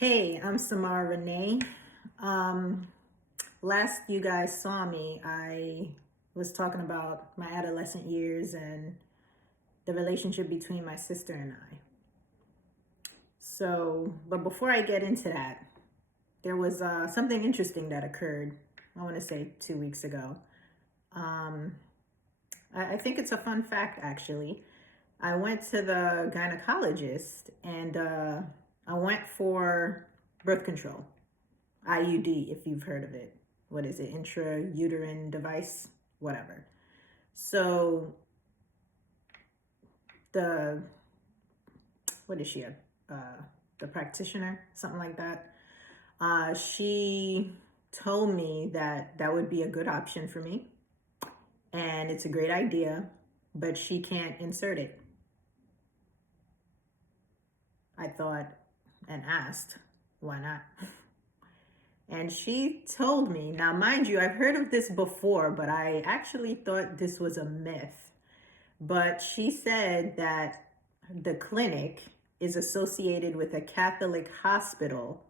Hey, I'm Samara Renee. Um, Last you guys saw me, I was talking about my adolescent years and the relationship between my sister and I. But before I get into that, there was something interesting that occurred, I want to say 2 weeks ago. Um, I think it's a fun fact, actually. I went to the gynecologist and I went for birth control. IUD, if you've heard of it. What is it? Intrauterine device? Whatever. So the, what is she? The practitioner, something like that. She told me that that would be a good option for me. And it's a great idea, but she can't insert it. I thought and asked, why not? And she told me, now mind you, I've heard of this before, but I actually thought this was a myth. But she said that the clinic is associated with a Catholic hospital,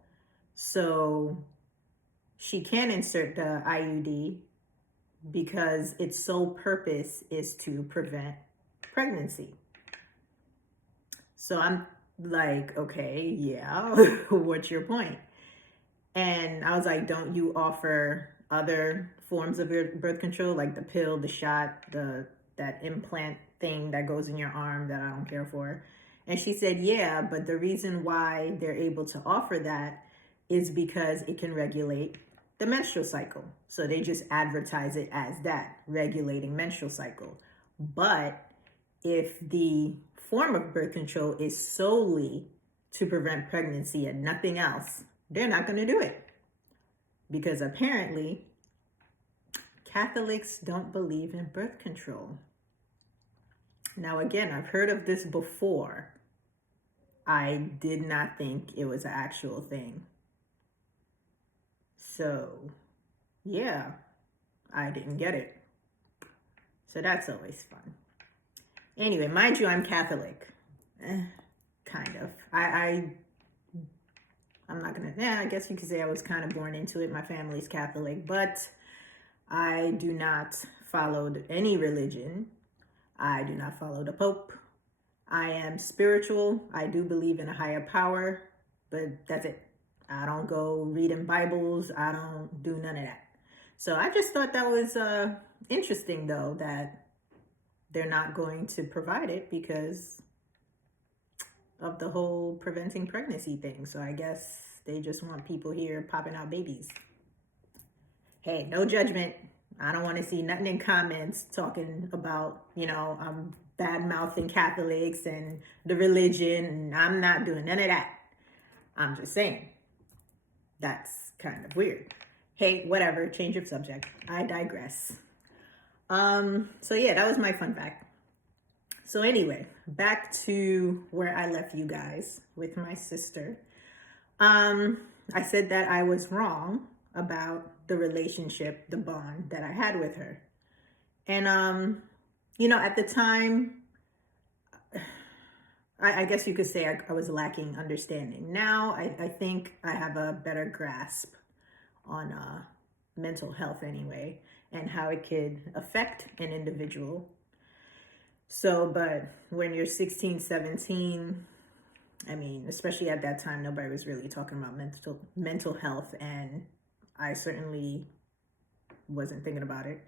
so she can insert the IUD because its sole purpose is to prevent pregnancy. So I'm like, okay, yeah, what's your point? And I was like, don't you offer other forms of birth control, like the pill, the shot, that implant thing that goes in your arm that I don't care for? And she said, yeah, but the reason why they're able to offer that is because it can regulate the menstrual cycle. So they just advertise it as that, regulating menstrual cycle. But if the form of birth control is solely to prevent pregnancy and nothing else, they're not going to do it. Because apparently, Catholics don't believe in birth control. Now, again, I've heard of this before. I did not think it was an actual thing. So, yeah, I didn't get it. So that's always fun. Anyway, mind you, I'm Catholic. Kind of. I'm not gonna, I guess you could say I was kind of born into it. My family's Catholic, but I do not follow any religion. I do not follow the Pope. I am spiritual. I do believe in a higher power, but that's it. I don't go reading Bibles. I don't do none of that. So I just thought that was interesting, though, that they're not going to provide it because of the whole preventing pregnancy thing. So I guess they just want people here popping out babies. Hey, no judgment. I don't want to see nothing in comments talking about, I'm bad mouthing Catholics and the religion. And I'm not doing none of that. I'm just saying that's kind of weird. Hey, whatever, change of subject. I digress. So yeah, that was my fun fact. So anyway, back to where I left you guys with my sister. I said that I was wrong about the relationship, the bond that I had with her. And, at the time, I guess you could say I was lacking understanding. Now, I think I have a better grasp on mental health anyway, and how it could affect an individual. So, but when you're 16, 17, I mean, especially at that time, nobody was really talking about mental health, and I certainly wasn't thinking about it.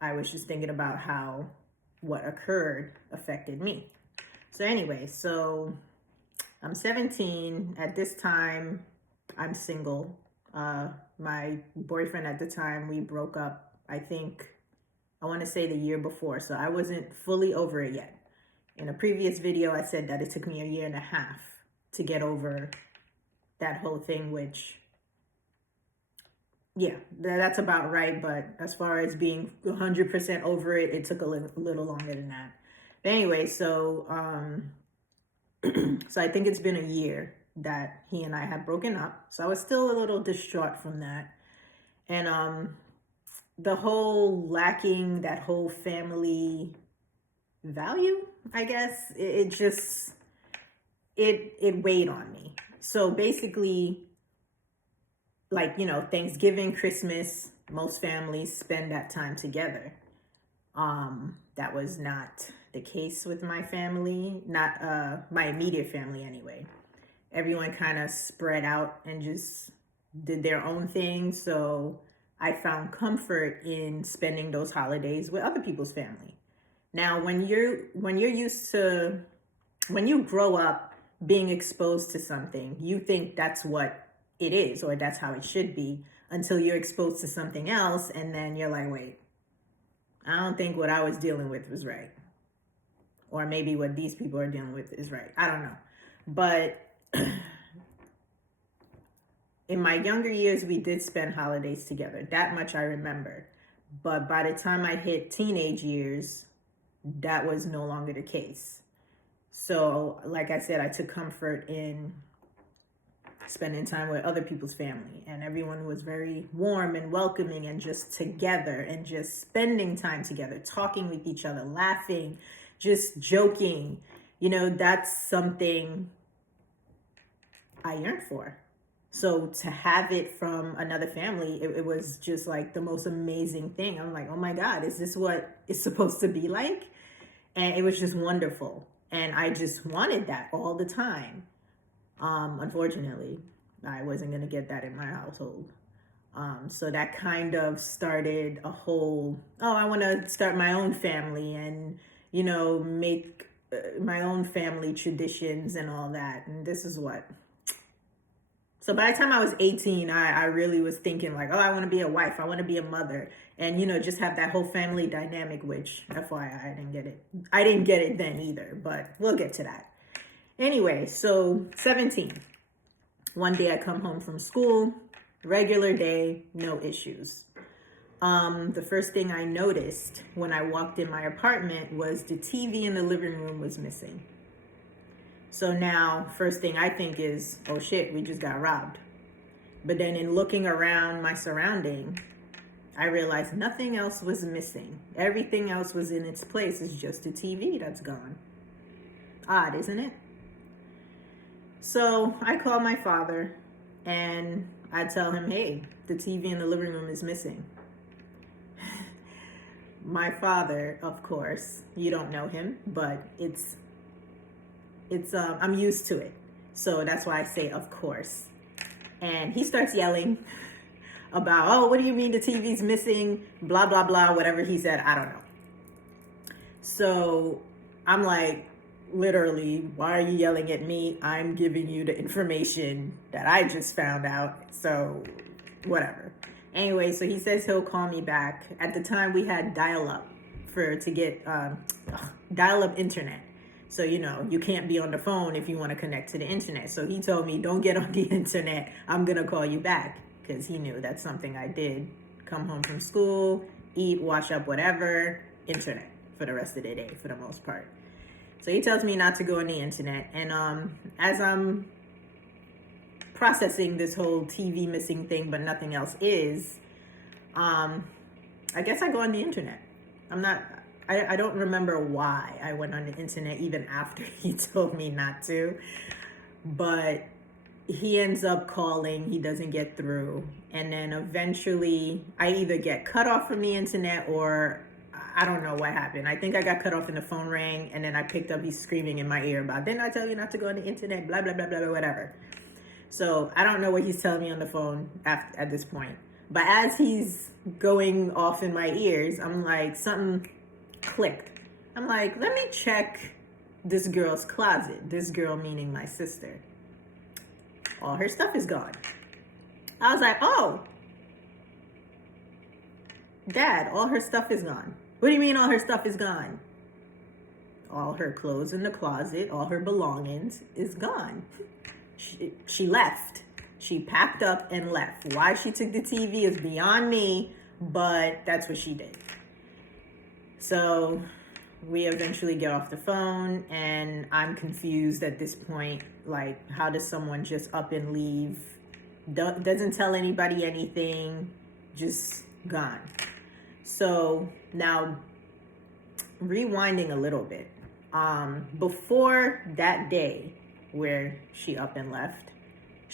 I was just thinking about how what occurred affected me. So anyway, so I'm 17. At this time, I'm single. My boyfriend at the time, we broke up, I want to say the year before. So I wasn't fully over it yet. In a previous video, I said that it took me a year and a half to get over that whole thing, which, yeah, that's about right. But as far as being 100% over it, it took a little longer than that. But anyway, so so I think it's been a year that he and I have broken up. So I was still a little distraught from that. And the whole lacking that whole family value, I guess, it weighed on me. So basically, like, Thanksgiving, Christmas, most families spend that time together. That was not the case with my family, not my immediate family anyway. Everyone kind of spread out and just did their own thing. So I found comfort in spending those holidays with other people's family. Now, when you grow up being exposed to something, you think that's what it is or that's how it should be until you're exposed to something else, and then you're like, wait, I don't think what I was dealing with was right. Or maybe what these people are dealing with is right. I don't know. But in my younger years, we did spend holidays together. That much I remember. But by the time I hit teenage years, that was no longer the case. So, like I said, I took comfort in spending time with other people's family, and everyone was very warm and welcoming and just together and just spending time together, talking with each other, laughing, just joking. That's something I yearned for. So to have it from another family, it was just like the most amazing thing. I'm like, oh my God, is this what it's supposed to be like? And it was just wonderful. And I just wanted that all the time. Unfortunately, I wasn't going to get that in my household. So that kind of started a whole, I want to start my own family and, make my own family traditions and all that. And this is what. So by the time I was 18, I really was thinking like, I want to be a wife. I want to be a mother. And, just have that whole family dynamic, which FYI, I didn't get it. I didn't get it then either, but we'll get to that. Anyway, so 17. One day I come home from school, regular day, no issues. The first thing I noticed when I walked in my apartment was the TV in the living room was missing. So now, first thing I think is, oh shit, we just got robbed. But then in looking around my surrounding, I realized nothing else was missing. Everything else was in its place. It's just the TV that's gone. Odd, isn't it? So I call my father and I tell him, hey, the TV in the living room is missing. My father, of course, you don't know him, but it's I'm used to it. So that's why I say, of course. And he starts yelling about, what do you mean the TV's missing? Blah, blah, blah, whatever he said. I don't know. So I'm like, literally, why are you yelling at me? I'm giving you the information that I just found out. So whatever. Anyway, so he says he'll call me back. At the time we had dial-up to get dial-up internet. So, you can't be on the phone if you want to connect to the internet. So he told me, don't get on the internet. I'm going to call you back. Because he knew that's something I did. Come home from school, eat, wash up, whatever, internet for the rest of the day for the most part. So he tells me not to go on the internet. And as I'm processing this whole TV missing thing, but nothing else is, I guess I go on the internet. I don't remember why I went on the internet even after he told me not to. But he ends up calling, he doesn't get through. And then eventually I either get cut off from the internet or I don't know what happened. I think I got cut off and the phone rang, and then I picked up, he's screaming in my ear about, didn't I tell you not to go on the internet, blah, blah, blah, blah, blah, whatever. So I don't know what he's telling me on the phone at this point. But as he's going off in my ears, I'm like, something clicked. I'm like, let me check this girl's closet. This girl meaning my sister. All her stuff is gone. I was like, oh, Dad, all her stuff is gone. What do you mean all her stuff is gone? All her clothes in the closet, all her belongings is gone. She left. She packed up and left. Why she took the TV is beyond me, but that's what she did. So we eventually get off the phone, and I'm confused at this point. Like, how does someone just up and leave? Doesn't tell anybody anything, just gone. So now, rewinding a little bit, before that day where she up and left,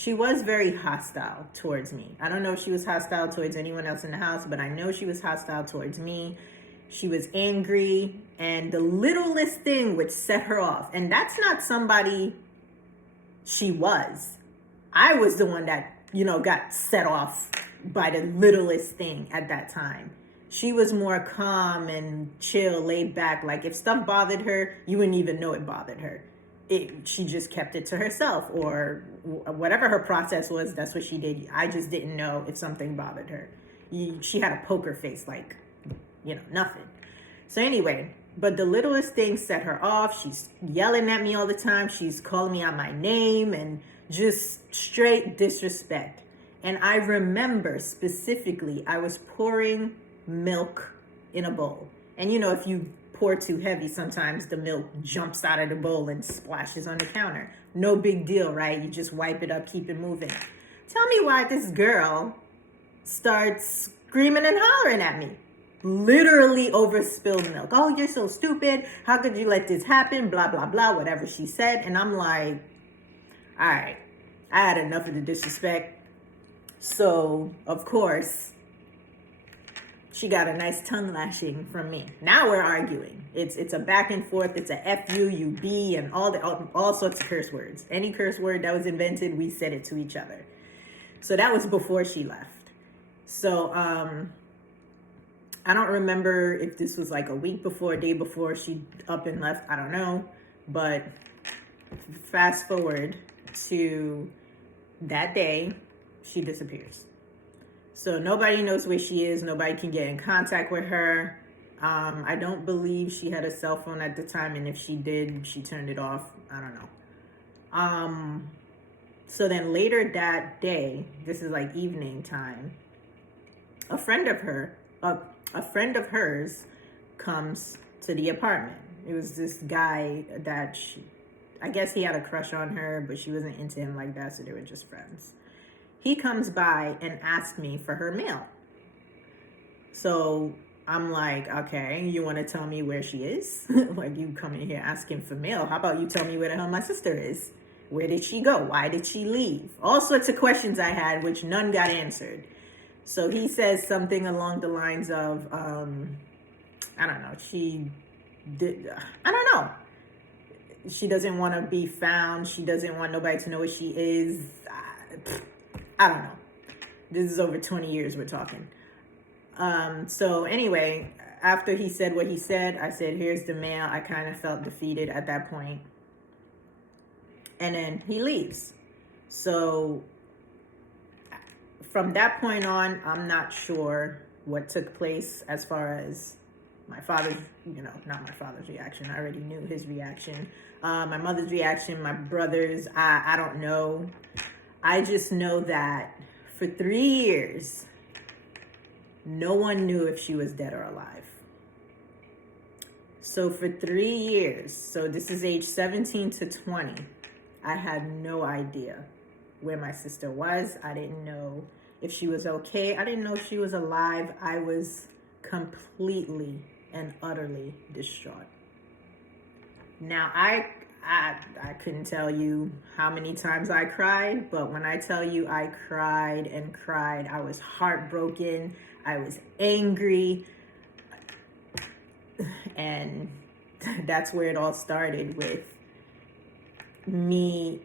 she was very hostile towards me. I don't know if she was hostile towards anyone else in the house, but I know she was hostile towards me. She was angry, and the littlest thing would set her off. And that's not somebody she was. I was the one that, got set off by the littlest thing at that time. She was more calm and chill, laid back. Like, if stuff bothered her, you wouldn't even know it bothered her. She just kept it to herself, or whatever her process was, that's what she did. I just didn't know if something bothered her. She had a poker face, like, nothing. So anyway, but the littlest thing set her off. She's yelling at me all the time. She's calling me out my name and just straight disrespect. And I remember specifically, I was pouring milk in a bowl. And if you pour too heavy, sometimes the milk jumps out of the bowl and splashes on the counter. No big deal, right? You just wipe it up, keep it moving. Tell me why this girl starts screaming and hollering at me. Literally over spilled milk. Oh, you're so stupid. How could you let this happen? Blah, blah, blah, whatever she said. And I'm like, all right, I had enough of the disrespect. So, of course, she got a nice tongue lashing from me. Now we're arguing. It's a back and forth. It's a F you, you be, and all sorts of curse words. Any curse word that was invented, we said it to each other. So that was before she left. So I don't remember if this was like a week before, a day before she up and left. I don't know. But fast forward to that day, she disappears. So nobody knows where she is. Nobody can get in contact with her. I don't believe she had a cell phone at the time. And if she did, she turned it off. I don't know. So then later that day, this is like evening time, a friend of hers comes to the apartment. It was this guy that I guess he had a crush on her, but she wasn't into him like that. So they were just friends. He comes by and asks me for her mail. So I'm like, okay, you want to tell me where she is? Like, you coming here asking for mail. How about you tell me where the hell my sister is? Where did she go? Why did she leave? All sorts of questions I had, which none got answered. So he says something along the lines of, I don't know. She doesn't want to be found. She doesn't want nobody to know where she is. I don't know. This is over 20 years we're talking. So anyway, after he said what he said, I said, here's the mail. I kind of felt defeated at that point. And then he leaves. So from that point on, I'm not sure what took place as far as my father's, not my father's reaction. I already knew his reaction. My mother's reaction, my brother's, I don't know. I just know that for 3 years, no one knew if she was dead or alive. So for 3 years, so this is age 17 to 20, I had no idea where my sister was. I didn't know if she was okay. I didn't know if she was alive. I was completely and utterly distraught. Now, I couldn't tell you how many times I cried, but when I tell you I cried and cried, I was heartbroken. I was angry. And that's where it all started, with me,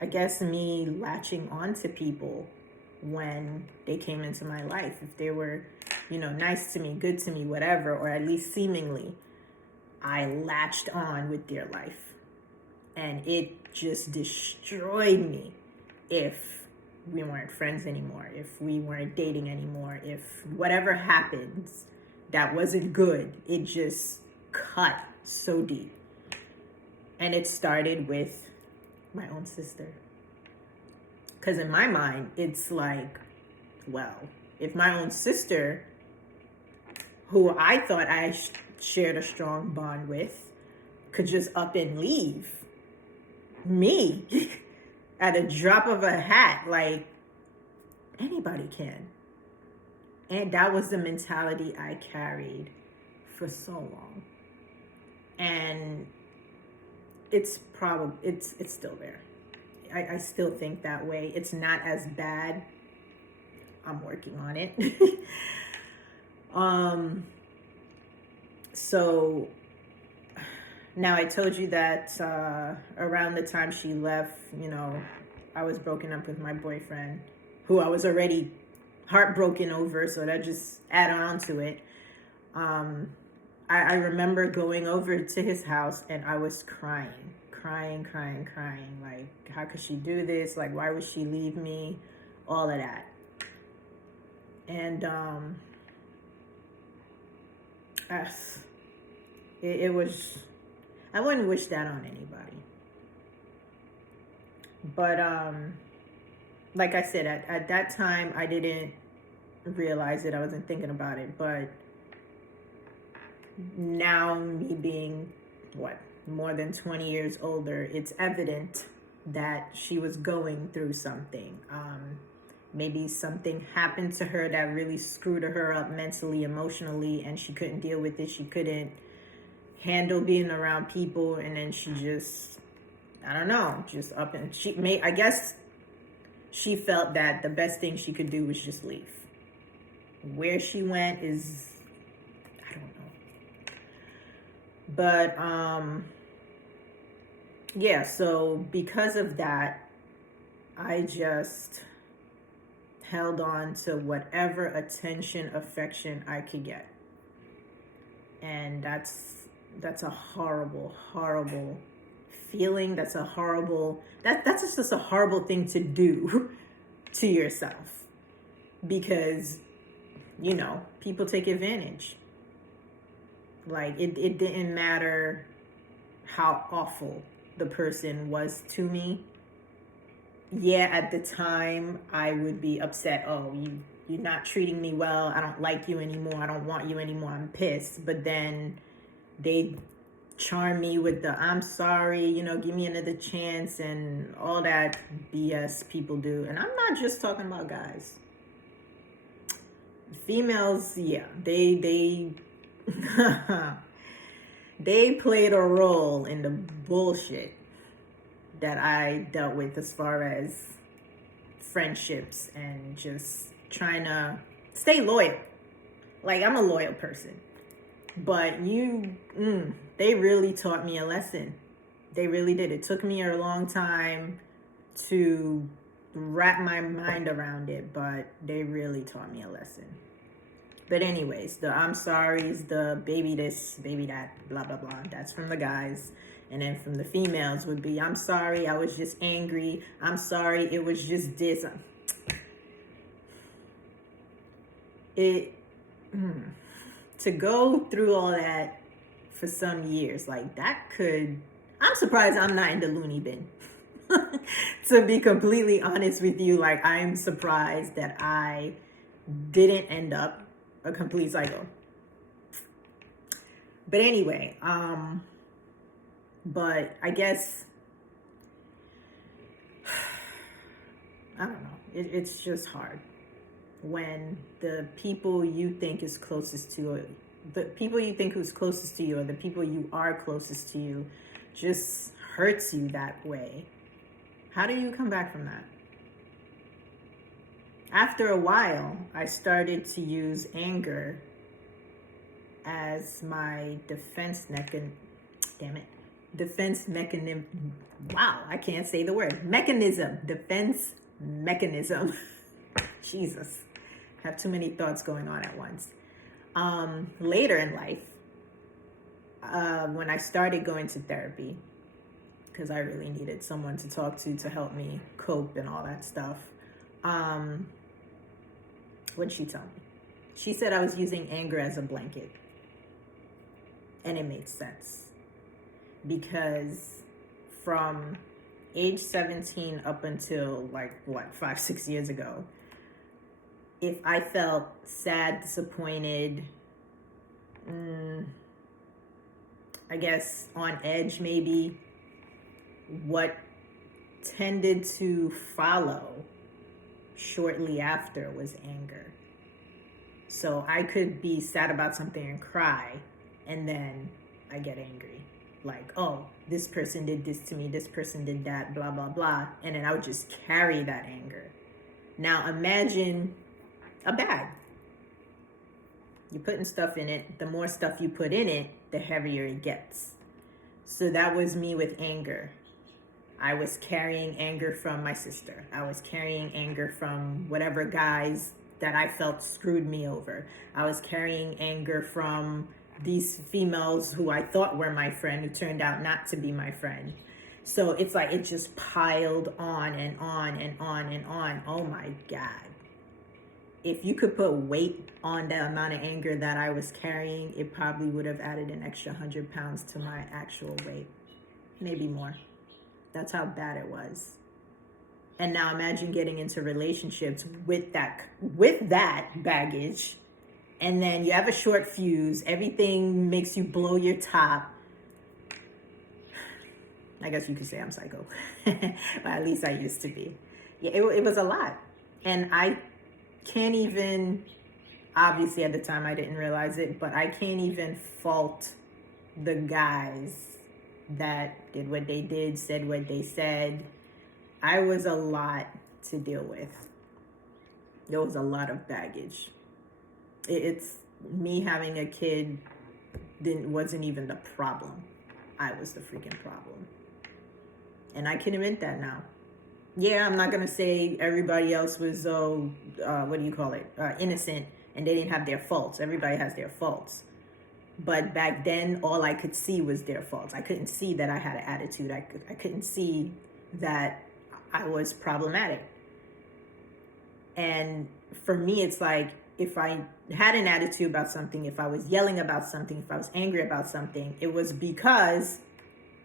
I guess, me latching on to people when they came into my life. If they were, nice to me, good to me, whatever, or at least seemingly, I latched on with their life. And it just destroyed me if we weren't friends anymore, if we weren't dating anymore, if whatever happens that wasn't good, it just cut so deep. And it started with my own sister. Because in my mind, it's like, well, if my own sister, who I thought I shared a strong bond with, could just up and leave me at a drop of a hat, like, anybody can. And that was the mentality I carried for so long. And it's still there. I still think that way. It's not as bad. I'm working on it. So now I told you that around the time she left, I was broken up with my boyfriend, who I was already heartbroken over, so that just added on to it. I remember going over to his house and I was crying. Like, how could she do this? Like, why would she leave me? All of that. And it was, I wouldn't wish that on anybody. But like I said, at that time, I didn't realize it. I wasn't thinking about it. But now, me being, more than 20 years older, it's evident that she was going through something. Maybe something happened to her that really screwed her up mentally, emotionally, and she couldn't deal with it. She couldn't handle being around people, and then she just, I don't know, just up and I guess she felt that the best thing she could do was just leave. Where she went is, I don't know. But yeah, so because of that, I just held on to whatever attention, affection I could get. And that's a horrible feeling. That's a horrible, that's just a horrible thing to do to yourself, because people take advantage. Like, it didn't matter how awful the person was to me. Yeah, at the time I would be upset. Oh, you're not treating me well. I don't like you anymore. I don't want you anymore. I'm pissed. But then they charm me with the I'm sorry, give me another chance, and all that BS people do. And I'm not just talking about guys. Females, yeah, they they played a role in the bullshit that I dealt with as far as friendships and just trying to stay loyal. Like, I'm a loyal person. But they really taught me a lesson. They really did. It took me a long time to wrap my mind around it, but they really taught me a lesson. But anyways, the I'm sorry's, the baby this, baby that, blah, blah, blah, that's from the guys. And then from the females would be, I'm sorry, I was just angry. I'm sorry, it was just this. To go through all that for some years, like, that could, I'm surprised I'm not in the loony bin. To be completely honest with you, like, I'm surprised that I didn't end up a complete psycho. But anyway, but I guess, I don't know, it's just hard when the people you think is closest to you, the people you think who's closest to you, or the people you are closest to you, just hurts you that way. How do you come back from that? After a while, I started to use anger as my defense mechanism. Wow, I can't say the word. Defense mechanism. Jesus, I have too many thoughts going on at once. Later in life, when I started going to therapy, because I really needed someone to talk to help me cope and all that stuff, what did she tell me? She said I was using anger as a blanket. And it made sense. Because from age 17 up until 5-6 years ago, if I felt sad, disappointed, I guess on edge maybe, what tended to follow shortly after was anger. So I could be sad about something and cry, and then I get angry. Like, oh, this person did this to me, this person did that, blah, blah, blah. And then I would just carry that anger. Now imagine a bag. You're putting stuff in it. The more stuff you put in it, the heavier it gets. So that was me with anger. I was carrying anger from my sister. I was carrying anger from whatever guys that I felt screwed me over. I was carrying anger from these females who I thought were my friend, who turned out not to be my friend. So it's like it just piled on and on and on and on. Oh my God. If you could put weight on the amount of anger that I was carrying, it probably would have added an extra 100 pounds to my actual weight. Maybe more. That's how bad it was. And now imagine getting into relationships with that baggage. And then you have a short fuse. Everything makes you blow your top. I guess you could say I'm psycho. Well, at least I used to be. Yeah, it was a lot. And I can't even, obviously at the time I didn't realize it, but I can't even fault the guys that did what they did, said what they said. I was a lot to deal with. There was a lot of baggage. It's me having a kid wasn't even the problem. I was the freaking problem. And I can admit that now. Yeah, I'm not going to say everybody else was, innocent and they didn't have their faults. Everybody has their faults. But back then, all I could see was their faults. I couldn't see that I had an attitude. I couldn't see that I was problematic. And for me, it's like, if I had an attitude about something, if I was yelling about something, if I was angry about something, it was because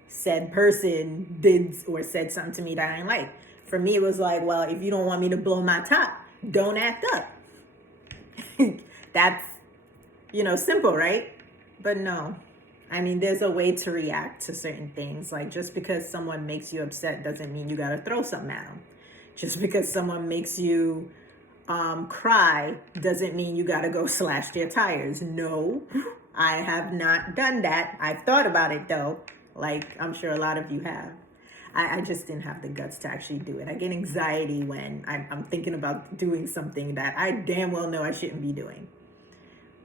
said person did or said something to me that I didn't like. For me, it was like, well, if you don't want me to blow my top, don't act up. That's, simple, right? But no. I mean, there's a way to react to certain things. Like, just because someone makes you upset doesn't mean you got to throw something at them. Just because someone makes you cry doesn't mean you got to go slash their tires. No, I have not done that. I've thought about it, though. Like, I'm sure a lot of you have. I just didn't have the guts to actually do it. I get anxiety when I'm thinking about doing something that I damn well know I shouldn't be doing.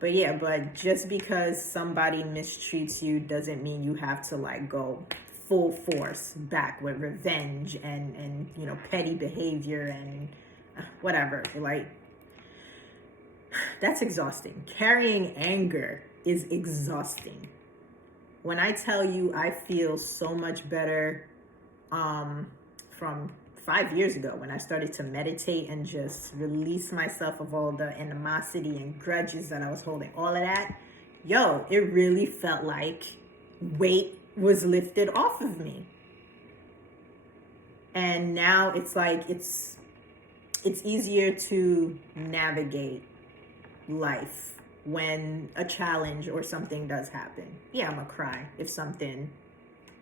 But yeah, but just because somebody mistreats you doesn't mean you have to like go full force back with revenge and petty behavior and whatever. Like, that's exhausting. Carrying anger is exhausting. When I tell you I feel so much better from 5 years ago when I started to meditate and just release myself of all the animosity and grudges that I was holding, all of that, it really felt like weight was lifted off of me. And now it's like it's easier to navigate life when a challenge or something does happen. Yeah, I'm gonna cry if something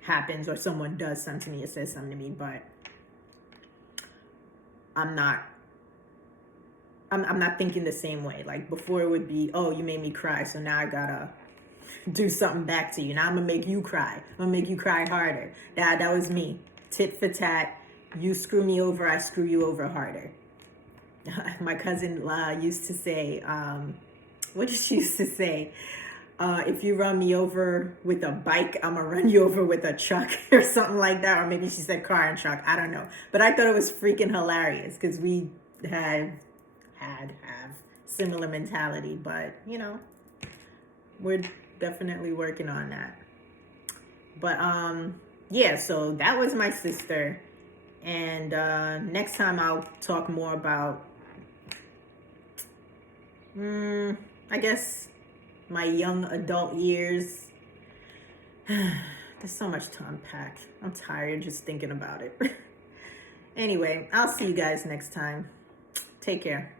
happens or someone does something to me or says something to me, but I'm not thinking the same way. Like, before it would be, oh, you made me cry, so now I gotta do something back to you. Now I'm gonna make you cry. I'm gonna make you cry harder. That was me. Tit for tat. You screw me over, I screw you over harder. My cousin used to say, what did she used to say? If you run me over with a bike, I'm gonna run you over with a truck or something like that. Or maybe she said car and truck. I don't know. But I thought it was freaking hilarious because we have similar mentality. But, we're definitely working on that. But, yeah, so that was my sister. And next time I'll talk more about, I guess, my young adult years. There's so much to unpack. I'm tired just thinking about it. Anyway, I'll see you guys next time. Take care.